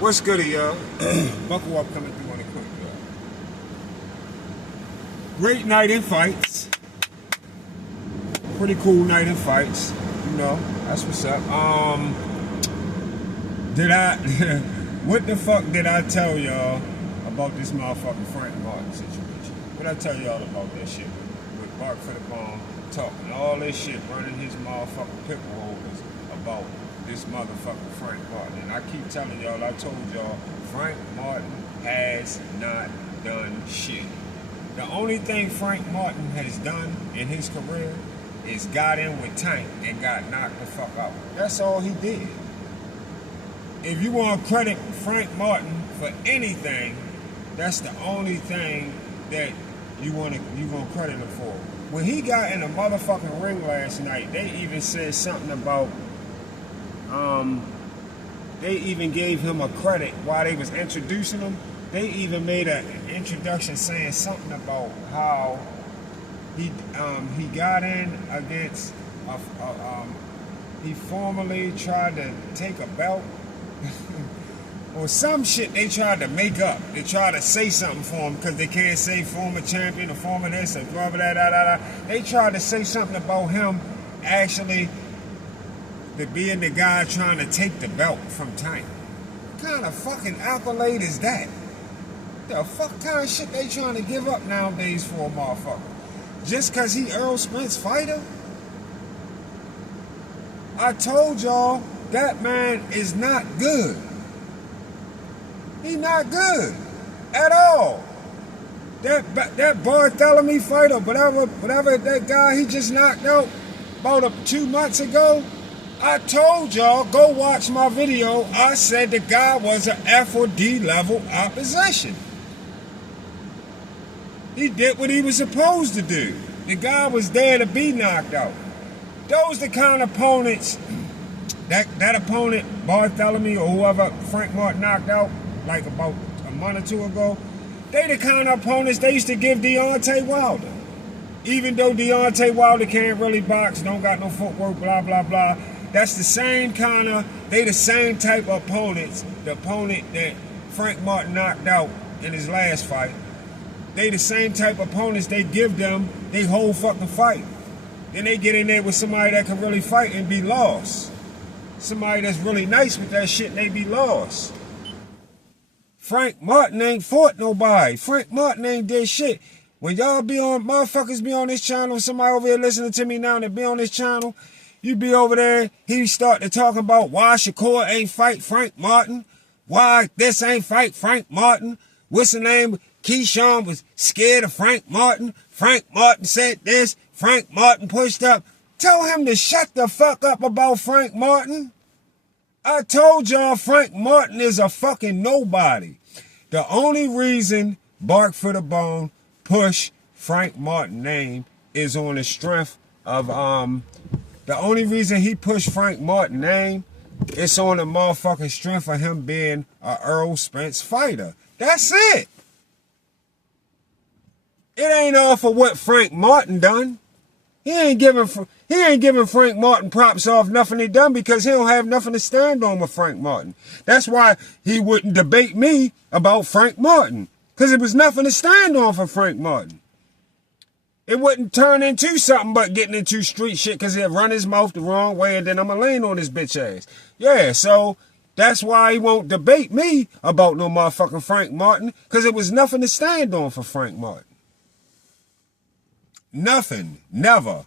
What's good, y'all? Buckle up, coming through on a quick, y'all. Great night in fights. Pretty cool night in fights. You know, that's what's up. What the fuck did I tell y'all about this motherfucking Frank Martin situation? What I tell y'all about that shit with Bark for the Bomb talking all this shit, running his motherfucking pickle holders about this motherfucking Frank Martin. And I keep telling y'all, I told y'all, Frank Martin has not done shit. The only thing Frank Martin has done in his career is got in with Tank and got knocked the fuck out. That's all he did. If you want to credit Frank Martin for anything, that's the only thing that you gonna credit him for. When he got in a motherfucking ring last night, they even said something about they even gave him a credit while they was introducing him. They even made an introduction saying something about how he got in against he formerly tried to take a belt or some shit they tried to make up. They tried to say something for him because they can't say former champion or former this or blah blah blah blah blah. They tried to say something about him actually being the guy trying to take the belt from Tank. What kind of fucking accolade is that? The fuck kind of shit they trying to give up nowadays for a motherfucker? Just cause he Earl Spence fighter? I told y'all that man is not good. He not good at all. That Bartholomew fighter, whatever that guy he just knocked out about 2 months ago, I told y'all, go watch my video. I said the guy was an F or D level opposition. He did what he was supposed to do. The guy was there to be knocked out. Those the kind of opponents, that opponent, Bartholomew or whoever Frank Martin knocked out, like about a month or two ago, they the kind of opponents they used to give Deontay Wilder. Even though Deontay Wilder can't really box, don't got no footwork, blah, blah, blah. That's the same kind of, they the same type of opponents, the opponent that Frank Martin knocked out in his last fight. They the same type of opponents they give them they whole fucking fight. Then they get in there with somebody that can really fight and be lost. Somebody that's really nice with that shit and they be lost. Frank Martin ain't fought nobody. Frank Martin ain't did shit. When y'all be on, motherfuckers be on this channel, somebody over here listening to me now that be on this channel, you be over there, he start to talk about why Shakur ain't fight Frank Martin, why this ain't fight Frank Martin, what's the name? Keyshawn was scared of Frank Martin. Frank Martin said this. Frank Martin pushed up. Tell him to shut the fuck up about Frank Martin. I told y'all Frank Martin is a fucking nobody. The only reason Bark for the Bone push Frank Martin name is on the strength of the only reason he pushed Frank Martin name is on the motherfucking strength of him being a Earl Spence fighter. That's it. It ain't all for what Frank Martin done. He ain't giving Frank Martin props off nothing he done because he don't have nothing to stand on with Frank Martin. That's why he wouldn't debate me about Frank Martin. Because it was nothing to stand on for Frank Martin. It wouldn't turn into something but getting into street shit because he'd run his mouth the wrong way and then I'ma lean on his bitch ass. Yeah, so that's why he won't debate me about no motherfucking Frank Martin because it was nothing to stand on for Frank Martin. Nothing. Never.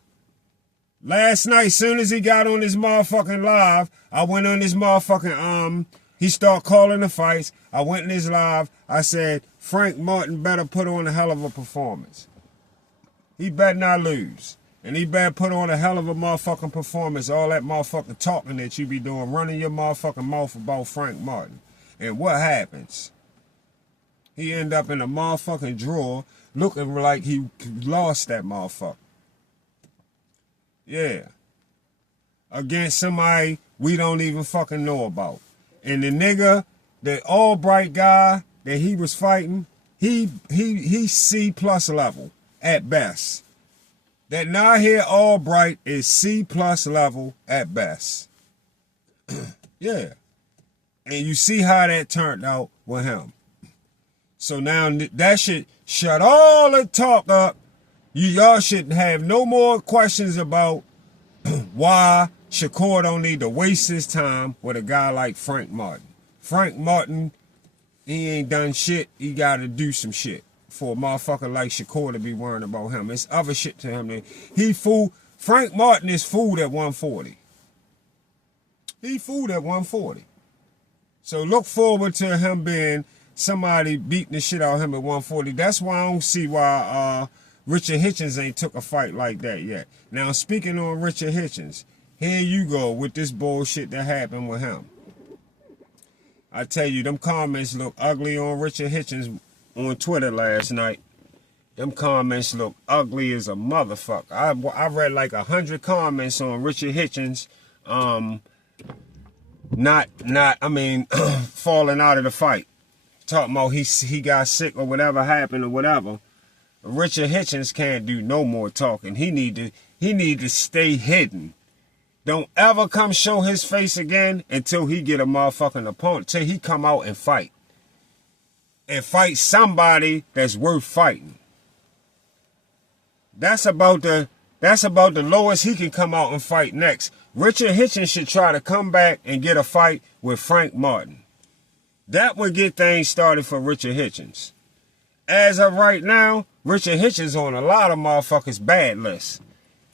Last night, soon as he got on his motherfucking live, I went on his motherfucking, he started calling the fights. I went in his live. I said, Frank Martin better put on a hell of a performance. He better not lose. And he better put on a hell of a motherfucking performance. All that motherfucking talking that you be doing, running your motherfucking mouth about Frank Martin. And what happens? He end up in a motherfucking drawer looking like he lost that motherfucker. Yeah. Against somebody we don't even fucking know about. And the nigga, the Albright guy that he was fighting, he's C plus level at best. That Nahir Albright is C plus level at best. Yeah. And you see how that turned out with him. So now that should shut all the talk up. Y'all should have no more questions about why Shakur don't need to waste his time with a guy like Frank Martin. Frank Martin, he ain't done shit. He got to do some shit for a motherfucker like Shakur to be worrying about him. It's other shit to him. He fooled. Frank Martin is fooled at 140. He fooled at 140. So look forward to him being somebody beating the shit out of him at 140. That's why I don't see why Richard Hitchens ain't took a fight like that yet. Now, speaking on Richard Hitchens, here you go with this bullshit that happened with him. I tell you, them comments look ugly on Richard Hitchens on Twitter last night. Them comments look ugly as a motherfucker. I read like 100 comments on Richard Hitchens, falling out of the fight. Talking about he got sick or whatever happened or whatever. Richard Hitchens can't do no more talking. He need to stay hidden. Don't ever come show his face again until he get a motherfucking opponent. Till he come out and fight. And fight somebody that's worth fighting. That's about the lowest he can come out and fight next. Richard Hitchens should try to come back and get a fight with Frank Martin. That would get things started for Richard Hitchens. As of right now, Richard Hitchens on a lot of motherfuckers' bad lists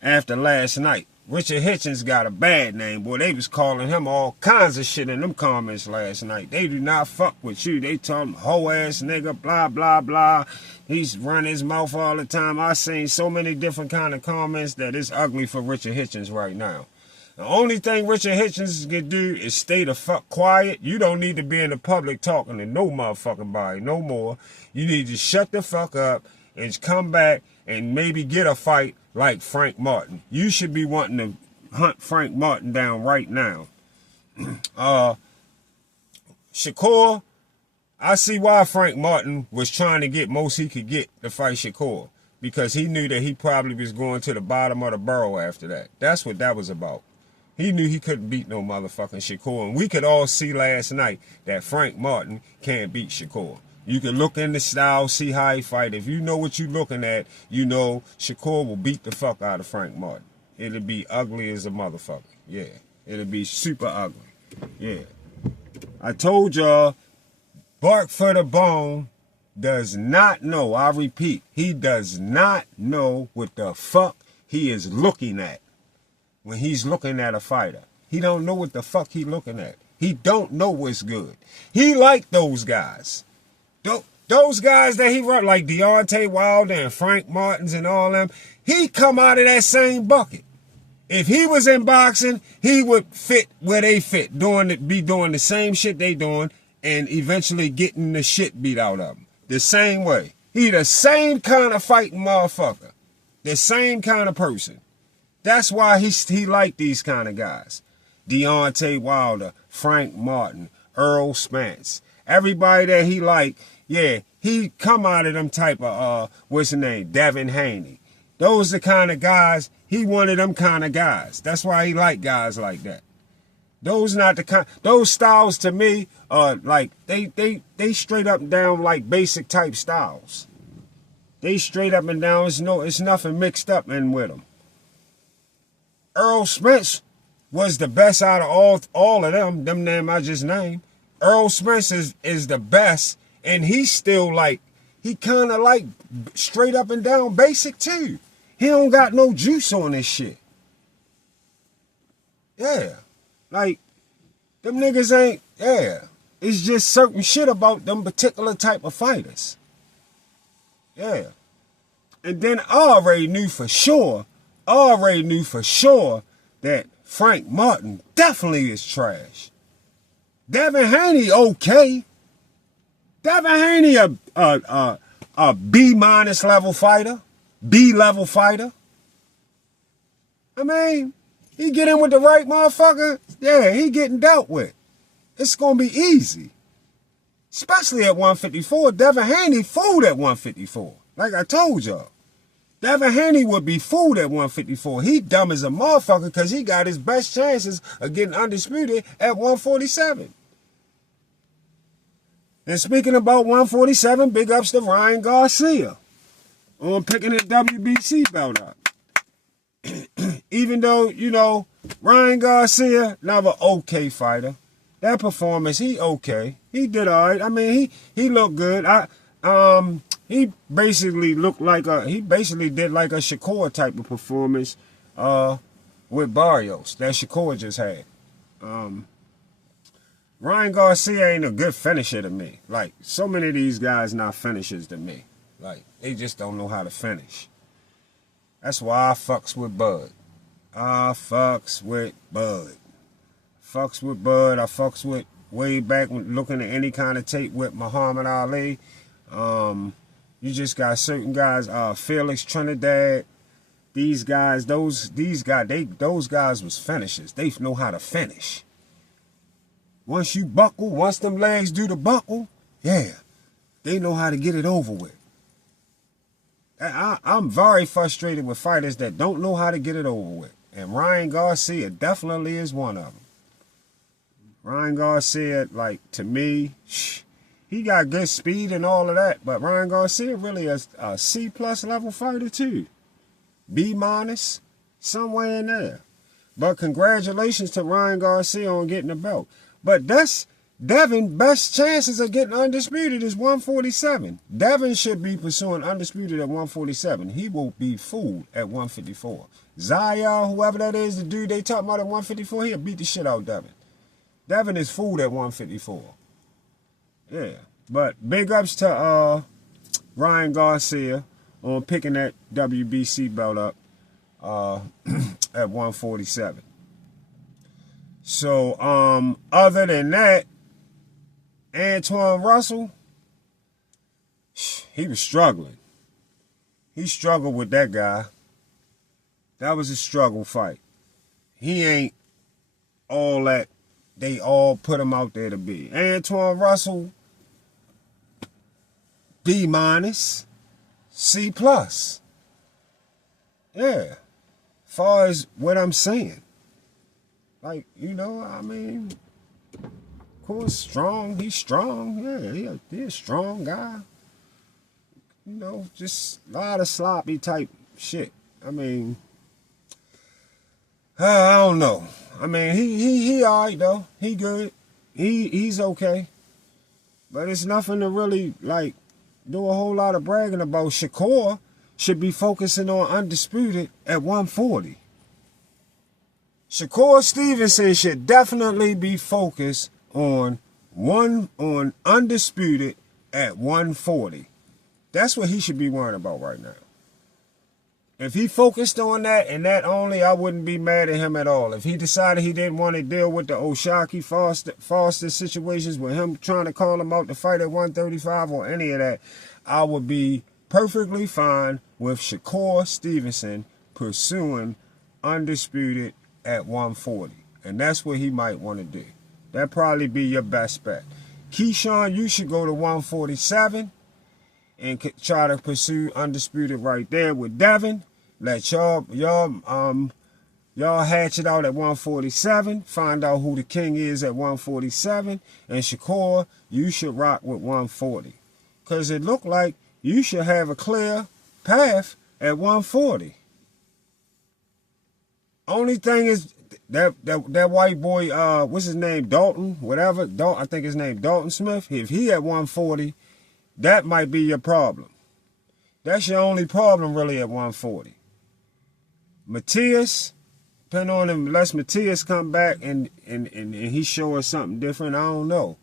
after last night. Richard Hitchens got a bad name, boy. They was calling him all kinds of shit in them comments last night. They do not fuck with you. They tell him, hoe ass nigga, blah, blah, blah. He's running his mouth all the time. I seen so many different kind of comments that it's ugly for Richard Hitchens right now. The only thing Richard Hitchens can do is stay the fuck quiet. You don't need to be in the public talking to no motherfucking body no more. You need to shut the fuck up and come back and maybe get a fight like Frank Martin. You should be wanting to hunt Frank Martin down right now. Shakur, I see why Frank Martin was trying to get most he could get to fight Shakur. Because he knew that he probably was going to the bottom of the barrel after that. That's what that was about. He knew he couldn't beat no motherfucking Shakur. And we could all see last night that Frank Martin can't beat Shakur. You can look in the style, see how he fight. If you know what you're looking at, you know Shakur will beat the fuck out of Frank Martin. It'll be ugly as a motherfucker. Yeah. It'll be super ugly. Yeah. I told y'all, Bark for the Bone does not know, I repeat, he does not know what the fuck he is looking at when he's looking at a fighter. He don't know what the fuck he looking at. He don't know what's good. He like those guys. Those guys that he run, like Deontay Wilder and Frank Martins and all them, he come out of that same bucket. If he was in boxing, he would fit where they fit, be doing the same shit they doing, and eventually getting the shit beat out of him. The same way. He the same kind of fighting motherfucker. The same kind of person. That's why he like these kind of guys. Deontay Wilder, Frank Martin, Earl Spence. Everybody that he like, yeah, he come out of them type of, what's his name, Devin Haney. Those the kind of guys, he one of them kind of guys. That's why he like guys like that. Those not the kind, those styles to me are like, they straight up and down like basic type styles. They straight up and down, it's nothing mixed up in with them. Earl Spence was the best out of all of them name I just named. Earl Spence is the best, and he's still like, he kind of like straight up and down basic too. He don't got no juice on this shit. Yeah. Like, them niggas ain't, yeah. It's just certain shit about them particular type of fighters. Yeah. And then I already knew for sure that Frank Martin definitely is trash. Devin Haney, okay. Devin Haney, a B- level fighter. B-level fighter. I mean, he get in with the right motherfucker, yeah, he getting dealt with. It's going to be easy. Especially at 154. Devin Haney fooled at 154. Like I told y'all. Devin Haney would be fooled at 154. He dumb as a motherfucker because he got his best chances of getting undisputed at 147. And speaking about 147, big ups to Ryan Garcia on picking the WBC belt up. Even though, you know, Ryan Garcia, another okay fighter. That performance, he okay. He did all right. I mean, he looked good. He basically did like a Shakur type of performance with Barrios that Shakur just had. Ryan Garcia ain't a good finisher to me. Like, so many of these guys not finishers to me. Like, they just don't know how to finish. That's why I fucks with Bud. I fucks with Bud. I fucks with way back when looking at any kind of tape with Muhammad Ali. You just got certain guys, Felix Trinidad. These guys was finishers. They know how to finish. Once you buckle, once them legs do the buckle, yeah, they know how to get it over with. I'm very frustrated with fighters that don't know how to get it over with. And Ryan Garcia definitely is one of them. Ryan Garcia, like, to me, he got good speed and all of that, but Ryan Garcia really is a C+ level fighter too. B-, somewhere in there. But congratulations to Ryan Garcia on getting the belt. But that's Devin, best chances of getting undisputed is 147. Devin should be pursuing undisputed at 147. He will be fooled at 154. Zaya, whoever that is, the dude they talking about at 154, he'll beat the shit out of Devin. Devin is fooled at 154. Yeah. But big ups to Ryan Garcia on picking that WBC belt up at 147. So, other than that, Antoine Russell, he was struggling. He struggled with that guy. That was a struggle fight. He ain't all that they all put him out there to be. Antoine Russell, B-, C+. Yeah. Far as what I'm saying. Like, you know, I mean, of course, strong. He's strong. Yeah, he's a strong guy. You know, just a lot of sloppy type shit. I mean, I don't know. I mean, he all right, though. He good. He's okay. But it's nothing to really, like, do a whole lot of bragging about. Shakur should be focusing on undisputed at 140. Shakur Stevenson should definitely be focused on undisputed at 140. That's what he should be worrying about right now. If he focused on that and that only, I wouldn't be mad at him at all. If he decided he didn't want to deal with the O'Shaquie Foster situations with him trying to call him out to fight at 135 or any of that, I would be perfectly fine with Shakur Stevenson pursuing undisputed at 140. And that's what he might want to do. That'd probably be your best bet. Keyshawn, you should go to 147 and try to pursue undisputed right there with Devin. Let y'all hatch it out at 147. Find out who the king is at 147. And Shakur, you should rock with 140. Because it looked like you should have a clear path at 140. Only thing is that white boy, what's his name, Dalton, whatever. I think his name Dalton Smith. If he at 140, that might be your problem. That's your only problem really at 140. Matias, depending on him, unless Matias come back and he show us something different, I don't know.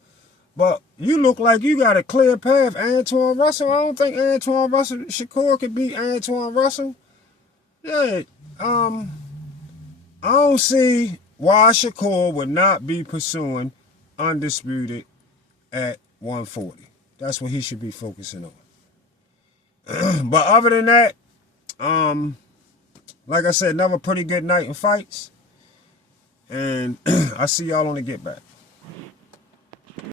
But you look like you got a clear path. Antoine Russell, I don't think Antoine Russell, Shakur could beat Antoine Russell. Yeah, I don't see why Shakur would not be pursuing undisputed at 140. That's what he should be focusing on. But other than that, like I said, another pretty good night in fights. And I see y'all on the Get Back.